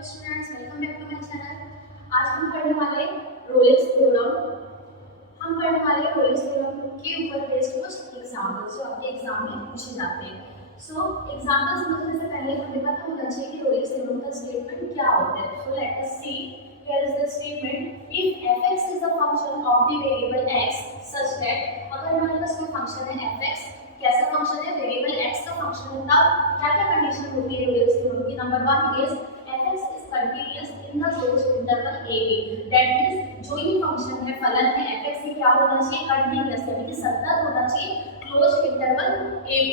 Hello students, welcome back to my channel. आज हम पढ़ने वाले रोलेस थ्योरम। हम पढ़ने वाले रोलेस थ्योरम के ऊपर बेस्ड कुछ एग्जांपल्स जो आपके एग्जाम में पूछे जाते हैं। एग्जांपल समझने से पहले हमें पता होना चाहिए कि रोलेस थ्योरम का स्टेटमेंट क्या होता है। So let us see, here is the statement, if fx is a function of the variable x such that, अगर हमारे पास कोई फंक्शन है fx, कैसा फंक्शन है, वेरिएबल x का फंक्शन है, तब क्या क्या कंडीशन होती है रोलेस थ्योरम की। Number 1 is fx is continuous in the closed interval ab, that means जो ये फंक्शन है, फलन है, fx की क्या होना चाहिए, कंटीन्यूअस यानी कि सतत होना चाहिए closed interval ab।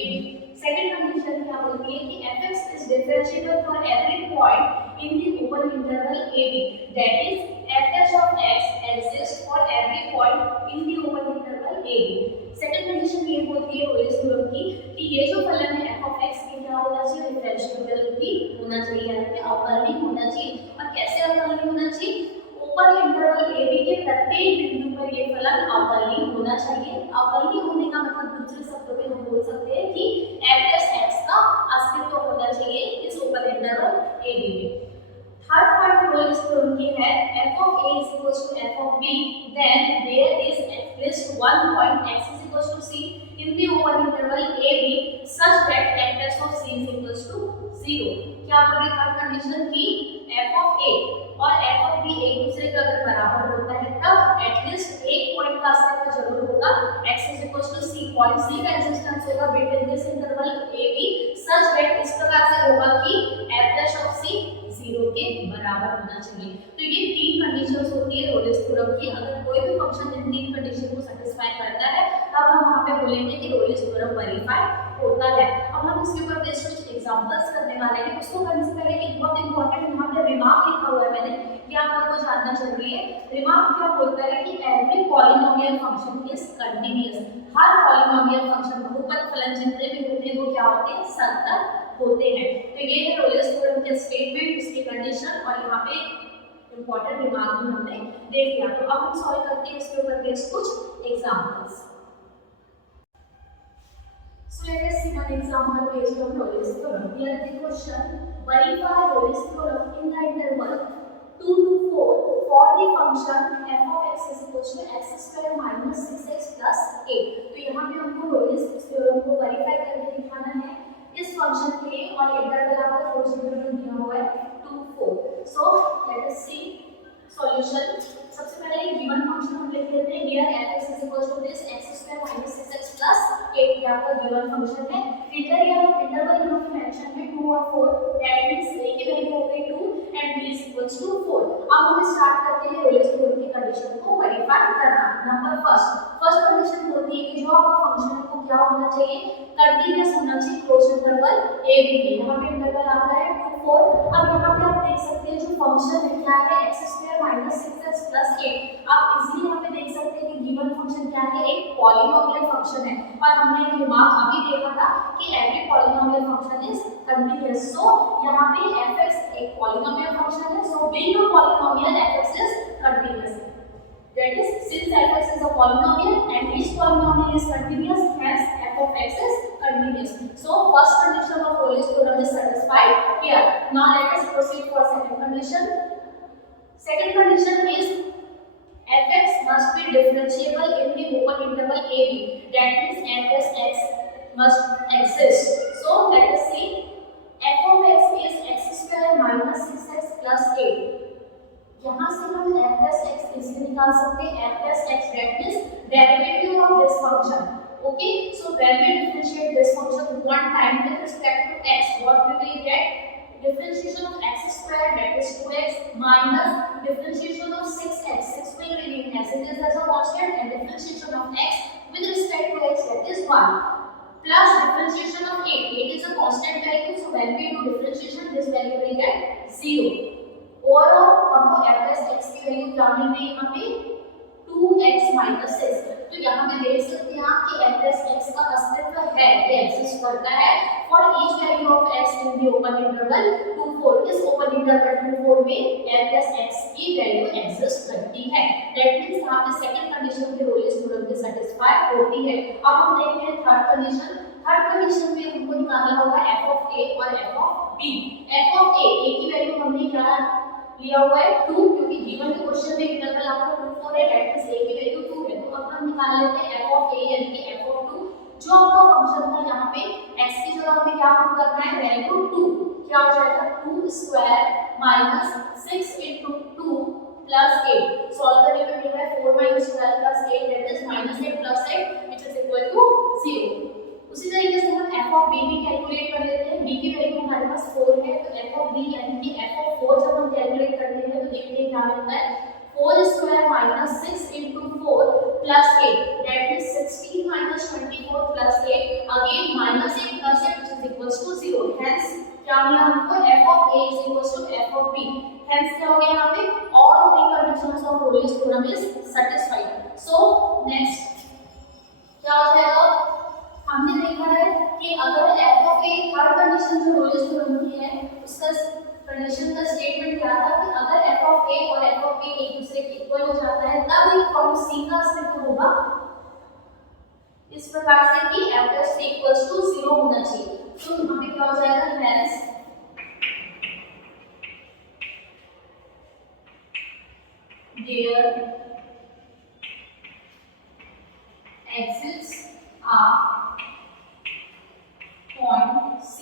Second condition क्या बोलती है कि fx is differentiable for every point in the open interval ab, that is f of x exists for every point in the open interval ab। Second condition ये बोलती है Rolle's theorem की कि ये जो फलन है f of x की क्या होना चाहिए, डिफरेंशिएबल भी होना चाहिए, यानी कि अवकलनीय होना चाहिए। और कैसे अवकलनीय होना चाहिए, ओपन इंटरवल a b के प्रत्येक बिंदु पर ये फलन अवकलनीय होना चाहिए। अवकलनीय होने का मतलब दूसरे शब्दों में हम बोल सकते हैं कि f प्लस x का अस्तित्व होना चाहिए इस ओपन इंटरवल a b में। थर्ड पॉइंट रोलेस थ्योरम की है f of a is equals to f of b, then there is at least one point x is equals to c in the open interval a b such that f dash of c is equals to 0। क्या बोल रही third condition की f of a और f of b एक दूसरे के अगर बराबर होता है तब एटलीस्ट एक पॉइंट का अस्तित्व जरूर होगा, x is equals to c, point c का एक्जिस्टेंस होगा between this interval a b such that इस प्रकार से होगा कि f dash of c 0 के बराबर होना चाहिए। तो ये तीन कंडीशंस होती है रोलेस थ्योरम की। अगर कोई भी फंक्शन इन तीन कंडीशन को सेटिस्फाई करता है तब हम वहां पे बोलेंगे कि रोलेस थ्योरम वेरीफाई होता है। अब हम इसके ऊपर बेस्ड कुछ एग्जांपल्स करने वाले हैं। उसको करने से पहले एक बहुत इंपॉर्टेंट यहाँ पे रिमार्क लिखा हुआ है मैंने, ये आप लोगों को जानना जरूरी है। रिमार्क क्या बोलता है कि every polynomial function is continuous, her polynomial function बहुपद फलन जितने भी होते हैं वो क्या होते हैं, सतत होते हैं। तो ये है रोलेस थ्योरम के स्टेटमेंट, इसकी कंडीशन, और यहाँ पे इंपॉर्टेंट रिमार्क भी हमने देख लिया। तो अब हम सॉल्व करते हैं इसके ऊपर बेस्ड कुछ examples. So let us see one example based on Rolle's theorem. Here is the question: verify Rolle's theorem in the interval 2 to 4 for the function f of x is equal to x square minus 6x plus 8। तो यहाँ पे हमको Rolle's theorem को verify करके दिखाना है इस function के लिए, और इंटरवल आपको क्लोज्ड दिया हुआ है 2 4। So let us see solution। सबसे पहले गिवन फंक्शन हम लिख लेते हैं। Here f(x) is equal to this x square minus 6x plus 8, ये आपका गिवन फंक्शन है। इंटरवल यहाँ पे मेंशन है 2 और 4, दैट मींस a की वैल्यू हो गई 2 and b is equals to 4। अब हम स्टार्ट करते हैं रोलेस थ्योरम की कंडीशन को वेरीफाई करना। नंबर फर्स्ट कंडीशन होती है कि जो आपका फंक्शन है वो क्या होना चाहिए, कंटीन्यूअस होना चाहिए क्लोज्ड इंटरवल a b में। यहाँ पे इंटरवल आता है 2 4। अब यहाँ पे आप देख सकते हैं जो फंक्शन है क्या है, x square minus 6x plus 8। आप इजीली यहाँ पे देख सकते हैं कि गिवन फंक्शन क्या है, एक पॉलिनोमियल फंक्शन है। और हमने एक रिमार्क अभी देखा था कि every polynomial function is continuous. So यहाँ पे fx एक पॉलिनोमियल फंक्शन है, so being a polynomial fx is continuous. That is, since fx is a polynomial and each polynomial is continuous, hence f of x is continuous. So first condition of Rolle's theorem is satisfied here. Now let us proceed for second condition. Second condition is fx must be differentiable in the open interval ab, that means f plus x must exist. So let us see, f of x is x square minus 6x plus 8। यहाँ से हम f plus x इससे निकाल सकते हैं, f plus x that means derivative of this function। Okay, so when we differentiate this function one time with respect to x, what we will get, differentiation of x square, that is 2x, minus differentiation of 6x, 6 will remain as it is as a constant, and differentiation of x with respect to x, that is 1, plus differentiation of 8 is a constant value, so when we do differentiation this value will get 0। Overall हमको f plus x की value क्या मिल रही है, यहाँ पे 2x minus 6। तो यहाँ पे देख सकते हैं आप कि f plus x का अस्तित्व है, ये एग्जिस्ट करता है for each value of x in the open interval 2 4। इस ओपन इंटरवल 2 4 में f plus x की वैल्यू एग्जिस्ट करती है। दैट मींस यहाँ पे सेकंड कंडीशन के रोलेस थ्योरम की सेटिस्फाई होती है। अब हम देखते हैं थर्ड कंडीशन। थर्ड कंडीशन में हमको निकालना होगा f of a और f of b। f of a की वैल्यू हमने क्या लिया हुआ है 2, क्योंकि गिवन के क्वेश्चन में इंटरवल आपका 2 4 है, दैट मींस a की वैल्यू 2 है। तो अब हम निकाल लेते हैं f ऑफ a यानी कि f ऑफ 2, जो आपका फंक्शन था यहाँ पे x की जगह हमें क्या पुट करना है, वैल्यू 2। क्या हो जाएगा 2 square minus 6 into 2 plus 8। Solve करने पे मिल रहा है 4 minus 12 plus 8, that is -8 plus 8 which is equal to 0। उसी तरीके से हम f ऑफ b भी कैलकुलेट कर लेते हैं। b की वैल्यू हमारे पास 4 है, तो f ऑफ b यानी कि f ऑफ 4 जब हम कैलकुलेट करते हैं तो देखते हैं क्या मिलता है, 4 square minus 6 into 4 plus 8, that is 16 minus 24 plus 8, again -8 plus 8 which is equals to 0। hence क्या मिला हमको, f of a is equals to f of b। hence क्या हो गया यहाँ पे, all three conditions of Rolle's theorem is satisfied। so next क्या हो जाएगा, हमने देखा है कि अगर f of a her condition जो रोलेस थ्योरम की है उसका कंडीशन का स्टेटमेंट क्या था कि अगर f of a और f of b एक दूसरे के इक्वल हो जाता है तब एक पॉइंट c का अस्तित्व होगा, इस प्रकार से कि f plus c equals to 0 होना चाहिए। तो यहाँ पे क्या हो जाएगा, hence there exists a point C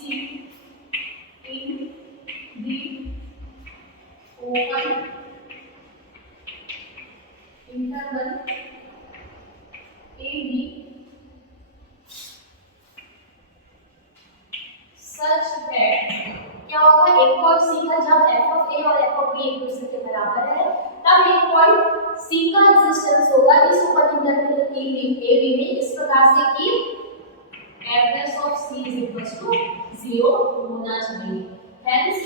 in the open interval AB such that क्या होगा, एक पॉइंट C का जब f of a और f of b एक दूसरे के बराबर है तब एक पॉइंट C का एक्जिस्टेंस होगा इस ओपन इंटरवल AB में, इस प्रकार से कि f of c is equals to 0 होना चाहिए। hence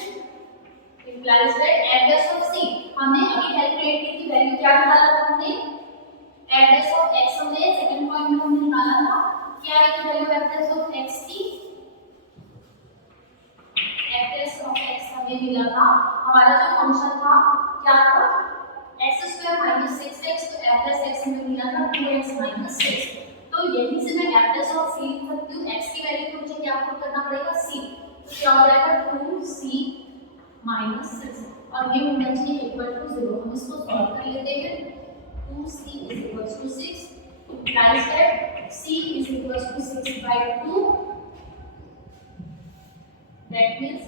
implies that f of c हमने अभी कैलकुलेट की थी वैल्यू, क्या निकाला था हमने, f of x हमने सेकंड पॉइंट में हमने निकाला था, क्या है कि वैल्यू f of x की, f of x हमें मिला था, हमारा जो फंक्शन था क्या था, x² - 6x, तो f x हमें मिला था 2x - 6। तो यहीं से मैं f of c लिख सकती हूँ, x की वैल्यू को मुझे क्या पुट करना पड़ेगा, c। तो क्या हो जाएगा 2c - 6 और ये होना चाहिए इक्वल टू 0। हम इसको सॉल्व कर लेते हैं। 2c is equals to 6 implies that c is equals to 6/2, that means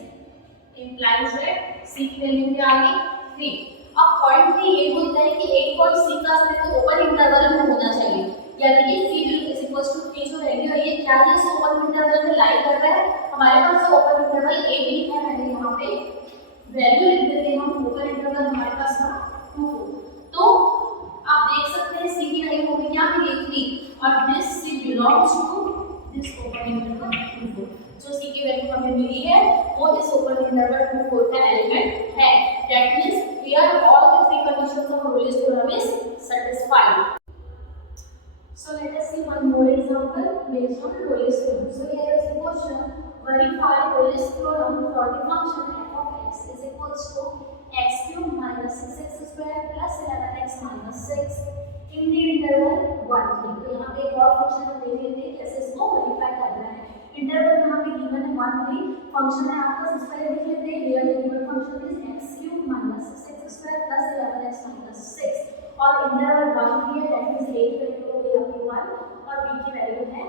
implies that c की वैल्यू क्या आ गई 3। अब पॉइंट में ये बोलता है कि एक पॉइंट c का अस्तित्व ओपन इंटरवल में होना चाहिए, यानी कि c is equals to 3 जो वैल्यू है ये क्या है, इस ओपन इंटरवल में लाई कर रहा है। हमारे पास जो ओपन इंटरवल a b है, मैंने यहाँ पे वैल्यू लिख देते हैं हम, ओपन इंटरवल हमारे पास था 2 तो आप देख सकते हैं c की वैल्यू हमें क्या मिली 3 और this c belongs to this open interval 2 4। जो c की वैल्यू हमें मिली है वो इस ओपन इंटरवल 2 4 का एलिमेंट है। That means here all the three conditions of Rolle's theorem is satisfied। So let us see one more example based on Rolle's theorem। So here is the question, verify Rolle's theorem for the function f of x is equals to x cube minus 6x square plus 11x minus 6 in the interval 1 3। तो यहाँ पे एक और function हम देख लेते हैं कैसे इसको वेरीफाई करना है। इंटरवल यहाँ पे गिवन है 1 3, फंक्शन है आपका, सबसे पहले देख लेते हैं here the given function is x cube minus 6x square plus 11x minus 6 और इंटरवल 1 3 है, दैट मींस a की वैल्यू हो गई आपकी 1 और b की वैल्यू है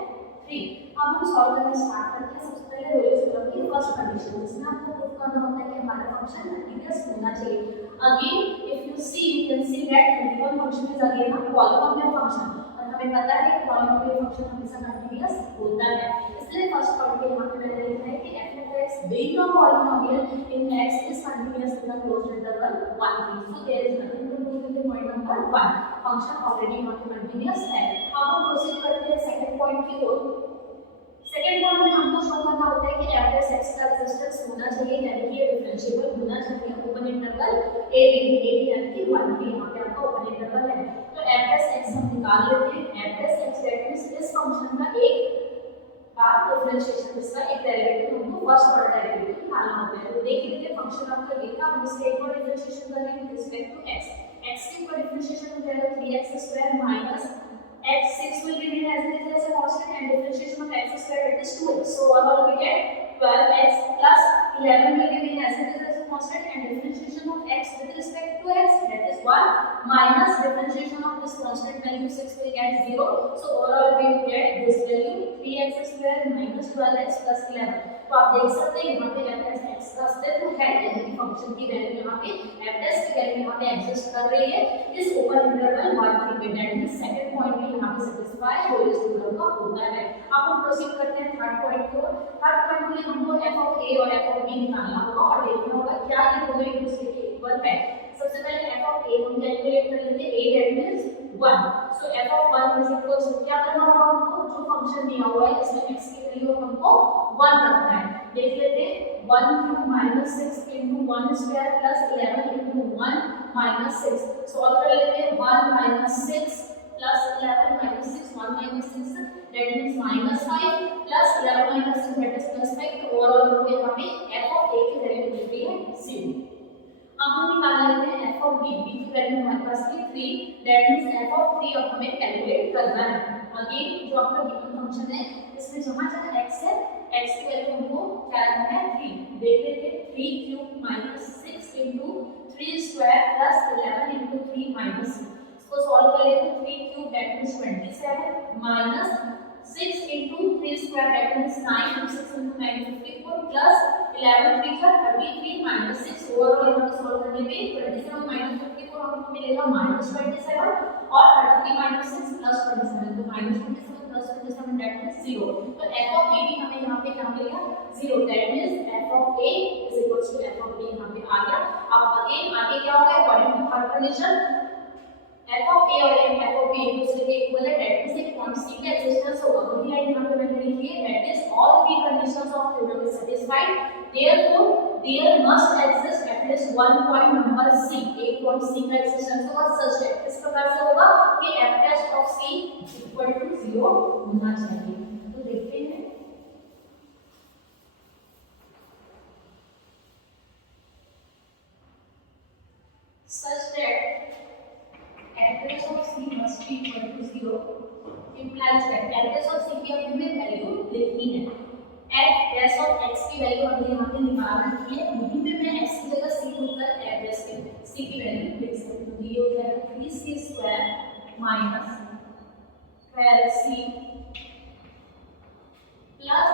3। अब हम सॉल्व करना स्टार्ट करते हैं। सबसे पहले Rolle's theorem की फर्स्ट कंडीशन, जिसमें आपको प्रूव करना होता है कि हमारा फंक्शन कंटीन्यूअस होना चाहिए। Again if you see you can see that continuous function is again a polynomial function और हमें पता है कि पॉलीनोमियल फंक्शन हमेशा कंटीन्यूअस होता है। इसलिए फर्स्ट पॉइंट पे यहाँ पे मैंने लिखा है कि f of x being a polynomial in x is continuous in the closed interval 1 3। so there is nothing to do with the point number 1, function already यहाँ पे कंटीन्यूअस है। अब हम प्रोसीड करते हैं सेकंड पॉइंट की ओर। सेकंड पॉइंट में हमको शो करना होता है कि f of x का एक्जिस्टेंस होना चाहिए, यानी कि ये डिफरेंशिएबल होना चाहिए ओपन इंटरवल a b यानी कि 1 3 यहाँ पे आपका ओपन इंटरवल है। तो f of x हम निकाल लेते हैं। f of x that means इस फंक्शन का एक बार डिफरेंशिएशन, इसका एक डेरिवेटिव हमको फर्स्ट ऑर्डर डेरिवेटिव निकालना होता है। तो देख लेते हैं फंक्शन आपका ये था, हम इसका एक बार डिफरेंशिएशन करेंगे with respect to x। x के ऊपर डिफरेंशिएशन हो जाएगा 3x square minus x 6 will remain as it is as a constant and differentiation of x square, that is 2x, so overall we get 12x plus 11 will remain as it is as a constant and differentiation of x with respect to x, that is 1 minus differentiation of this constant value 6 will get 0. So overall we will get this value 3x square minus 12x plus 11. तो आप देख सकते हैं यहाँ पे f dash x का अस्तित्व है, यानी कि फंक्शन की वैल्यू यहाँ पे f dash की वैल्यू यहाँ पे एग्जिस्ट कर रही है इस ओपन इंटरवल 1 3 पे, दैट मींस सेकंड पॉइंट भी यहाँ पे सेटिस्फाई रोल्स थ्योरम का होता है। अब हम प्रोसीड करते हैं थर्ड पॉइंट की ओर। थर्ड पॉइंट के लिए हमको f of a और f of b निकालना होगा और देखना होगा क्या ये दोनों एक दूसरे के इक्वल है। सबसे पहले f of a हम कैलकुलेट कर लेते हैं, a that means 1, so f of 1 is equal to क्या करना होगा हमको, जो फंक्शन दिया हुआ है इसमें x की वैल्यू हमको 1 रखना है। देख लेते हैं 1 cube minus 6 into 1 square plus 11 into 1 minus 6, solve कर लेते हैं 1 minus 6 plus 11 minus 6, 1 minus 6 that means minus 5 plus 11 minus 6 that is plus 5, तो ओवरऑल हमको यहाँ पे f of a की वैल्यू मिल रही है 0। अब हम निकाल लेते हैं f of b, b की वैल्यू हमारे पास है 3, दैट मींस f of 3 अब हमें कैलकुलेट करना है। अगेन जो आपका गिवन फंक्शन है इसमें जहां x है, x की वैल्यू हमको क्या रखना है 3, देख लेते हैं 3 cube minus 6 into 3 square plus 11 into 3 minus 6, इसको सॉल्व कर लेते हैं 3 cube that means 27 minus 6 into 3 square that means 9 into 6 into 9 54 plus 11 3 का 33 minus 6, ओवरऑल यहाँ पे सॉल्व करने पे 27 minus 54 हमको मिलेगा -27 और 33 minus 6 plus 27, तो -27 plus 27 that means 0, तो f of a भी हमें यहाँ पे क्या मिलेगा 0, that means f of a is equals to f of b यहाँ पे आ गया। अब अगेन आगे क्या होगा, according to third condition f of a और f of b एक दूसरे के इक्वल है, दैट मींस एक पॉइंट c का एक्जिस्टेंस होगा। वही लाइन यहां पे मैंने लिखी है, that is all three conditions of theorem is satisfied, therefore there must exist at least one point number c, एक पॉइंट c का एक्जिस्टेंस होगा सच दैट इस प्रकार से होगा कि f dash of c equal to 0 होना चाहिए। तो देखते हैं such that f dash of c must be equal to 0 implies that f dash of c की हमें वैल्यू लिखनी है, f dash of x की वैल्यू हमने यहाँ पे निकाल रखी है, यहीं पे मैं x की जगह c लिखकर f dash c की वैल्यू लिख सकती हूँ। ये हो जाएगा 3c square minus 12c plus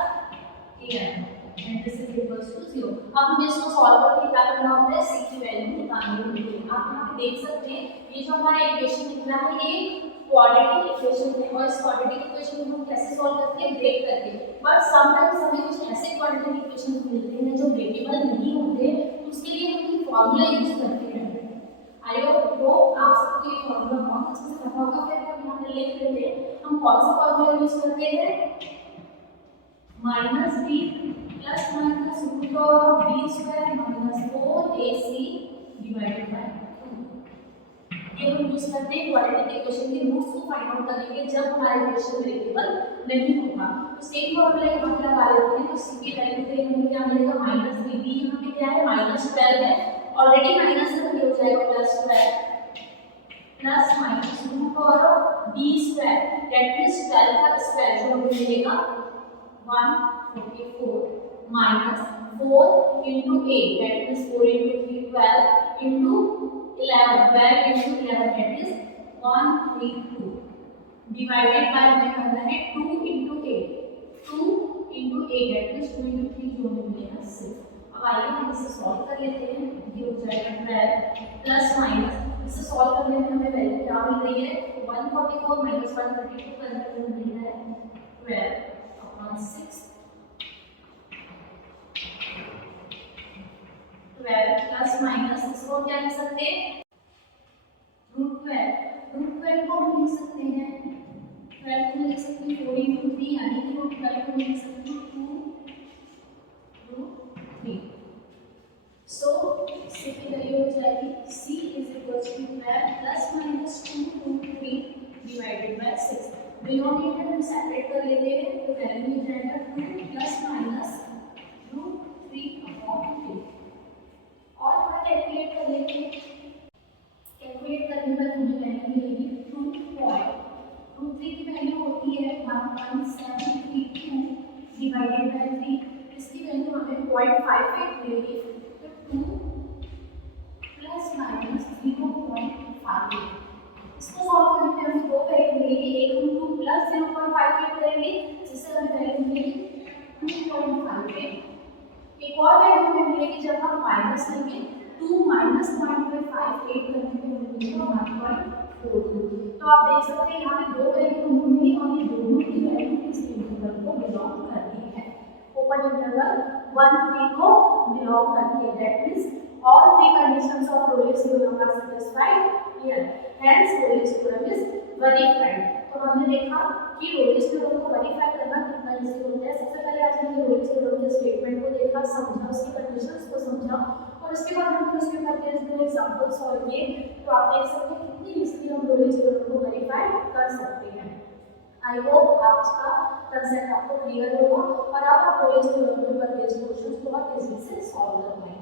11 and this is equals to 0। अब हमें इसको सॉल्व करके क्या करना होता है, c की वैल्यू निकालनी होती है। आप यहाँ पे देख सकते हैं ये जो हमारा इक्वेशन दिख रहा है ये क्वाड्रेटिक इक्वेशन है और इस क्वाड्रेटिक इक्वेशन को हम कैसे सॉल्व करते हैं, ब्रेक करके, बट समटाइम्स हमें कुछ ऐसे क्वाड्रेटिक इक्वेशन मिलते हैं जो ब्रेकेबल नहीं होते, उसके लिए हम फॉर्मूला यूज करते हैं। आई होप आप सबको ये फॉर्मूला बहुत अच्छे से पता होगा। फिर हम यहाँ पे लिख लेते हैं, हम कौन सा फॉर्मूला यूज करते हैं, minus b plus minus root of b square minus 4ac divided by 2। ये हम यूज करते हैं क्वाड्रेटिक इक्वेशन के रूट्स को फाइंड आउट करने के लिए जब हमारा इक्वेशन ब्रेकेबल नहीं होगा। तो सेम फॉर्मूला यहाँ पे लगा लेते हैं, तो c की वैल्यू के लिए हमें क्या मिलेगा माइनस बी, बी यहाँ पे क्या है -12 है, ऑलरेडी माइनस है तो ये हो जाएगा +12 plus minus root of b square that means 12 का स्क्वायर जो हमें मिलेगा 144 minus 4 into 8 that is 4 into 3 12 into 11 12 into 11 that is 132 divided by हमें करना है 2 into 8 2 into 8 that is 2 into 3 जो हमें मिलेगा 6। अब आइए हम इसे सॉल्व कर लेते हैं, ये हो जाएगा 12 प्लस माइनस, इसे सॉल्व करने में हमें वैल्यू क्या मिल रही है 144 minus 132 करने में मिल रहा है 12/6 12 प्लस माइनस इसको क्या लिख सकते हैं √12 को हम लिख सकते हैं 12 को लिख सकते हैं 4 into 3 यानी कि √12 को लिख सकते हैं 2√3। सो c की वैल्यू हो जाएगी c is equals to 12 plus minus 2√3 divided by 6। Denominator हम सेपरेट कर लेते हैं तो वैल्यू हो जाएगा 2 प्लस माइनस √3/3 और थोड़ा कैलकुलेट कर लेते हैं। कैलकुलेट करने पर हमें वैल्यू मिलेगी 2.23 की वैल्यू होती है 1.732 डिवाइडेड बाय 3, इसकी वैल्यू हमें 0.58 मिलेगी, तो 2 होंगे कि जब हम माइनस लेंगे 2 माइनस 0.58 करने पे हमें मिलेगा 1.42। तो आप देख सकते हैं यहाँ पे दो वैल्यू हमको मिली और ये दोनों की वैल्यू इस इंटरवल को बिलोंग करती है। ओपन इंटरवल 1 3 को बिलोंग करती है। That means all three conditions of Rolle's theorem are satisfied here. Hence Rolle's theorem is verified. तो हमने देखा कि Rolle's theorem को वेरीफाई करना कितना इजी होता है। सबसे पहले आज हमने Rolle's theorem के स्टेटमेंट को देखा, समझा, उसकी कंडीशंस को समझा और उसके बाद हमने उसके ऊपर दो एग्जांपल सॉल्व किए। तो आप देख सकते हैं कितनी इजीली हम Rolle's theorem को वेरीफाई कर सकते हैं। आई होप आपका कंसेप्ट आपको क्लियर होगा और आप Rolle's theorem के ऊपर क्वेश्चंस बहुत इजी से सॉल्व कर पाएंगे।